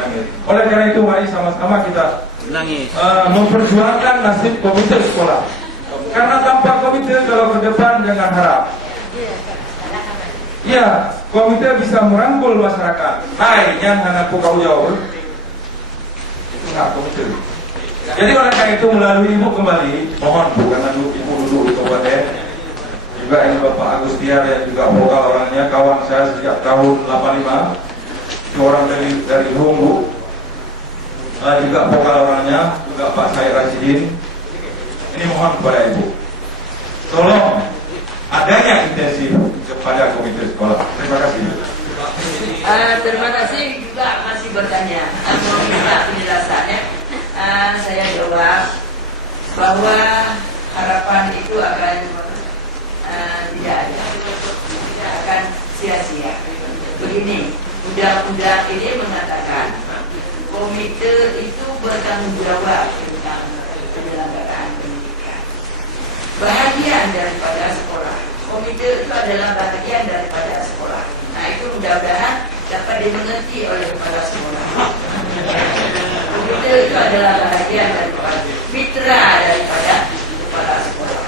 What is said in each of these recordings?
langit. Oleh karena itu mari sama-sama kita memperjuangkan nasib komite sekolah. Karena tanpa komite kalau ke depan jangan harap. Ya, komite bisa merangkul masyarakat. Hai, yang hana kau jauh. Itu nggak komite. Jadi oleh karena itu melalui ibu kembali, mohon bukan ibu dulu kabupaten, juga ini Bapak Agustiar yang juga vokal orangnya, kawan saya sejak tahun 85, orang dari Honggu, juga vokal orangnya, juga Pak Said Rashidin. Ini mohon kepada ibu, tolong adanya intensif kepada komite sekolah. Terima kasih. Terima kasih juga masih bertanya, mau minta penjelasannya. Saya jawab bahwa harapan itu akan tidak ada, tidak akan sia-sia. Begini, undang-undang ini mengatakan komite itu bertanggung jawab tentang penyelenggaraan pendidikan. Bahagian daripada sekolah. Komite itu adalah bahagian daripada sekolah. Nah, itu mudah-mudahan dapat dimengerti oleh kepala sekolah. Komite itu adalah bahagian daripada mitra daripada kepala sekolah.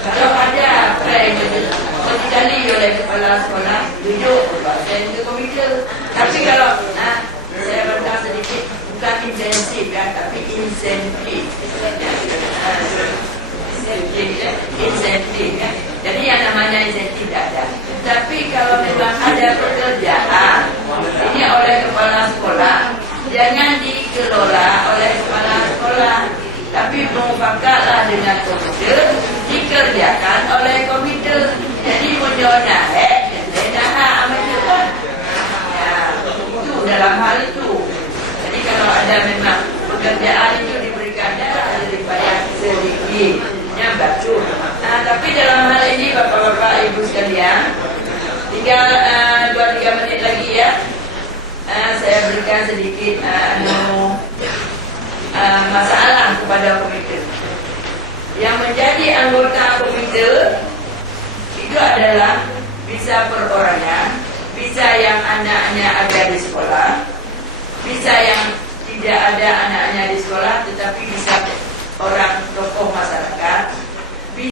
Kalau ada apa yang dikali oleh kepala sekolah, duduk berbahagian ke komite. Tapi kalau saya bantah sedikit, bukan intensif ya, tapi insentif. Insentif ya. Jadi yang namanya insentif tidak ada. Tapi kalau memang ada pekerjaan ini oleh kepala sekolah, jangan dikelola oleh kepala sekolah, tapi mufakatlah dengan komite, dikerjakan oleh komite. Jadi menjona itu dalam hal itu. Jadi kalau ada memang pekerjaan itu diberikannya daripada sedikitnya bagus. Nah, tapi dalam hal ini bapak-bapak ibu sekalian, tinggal 2-3 menit lagi ya. Saya berikan sedikit masalah kepada komite. Yang menjadi anggota komite itu adalah bisa perorangan, bisa yang anaknya ada di sekolah, bisa yang tidak ada anaknya di sekolah, tetapi bisa orang tokoh masyarakat,